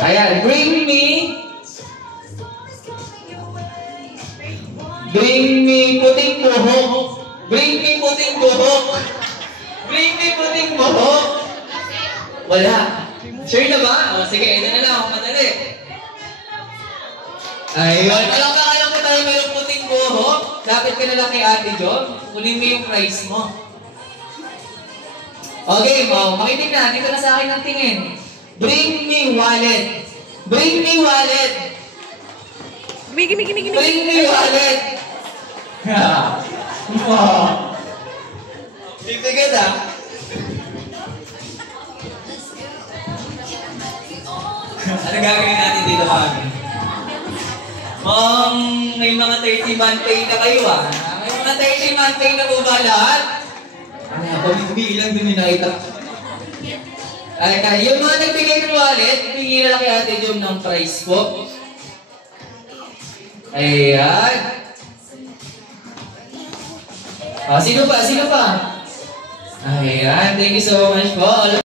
Ayan, bring me puting buhok. Bring me puting buhok. Bring me puting buhok. Wala. Sure na ba? O, sige, ito na lang. Madali. Ayun. Alam mo tayo mayroong puting buhok. Lapit ka na lang kay Ate Jo. Kunin mo yung prize mo. Okay, makinig na. Dito na sa akin ang tingin. Bring me wallet. Bring me wallet. Bring me wallet. Bibigyan ah. Ano gagawin natin dito kami? May mga 30-man pay na kayo ah. May mga 30-man pay na po ba lahat? Pagbibilang din yung nakita. Ay, yung mga nagbigay ng wallet, bigyan na lang kay Ate Jom ng prize po. Ayan. Sino pa? Ayan, thank you so much po.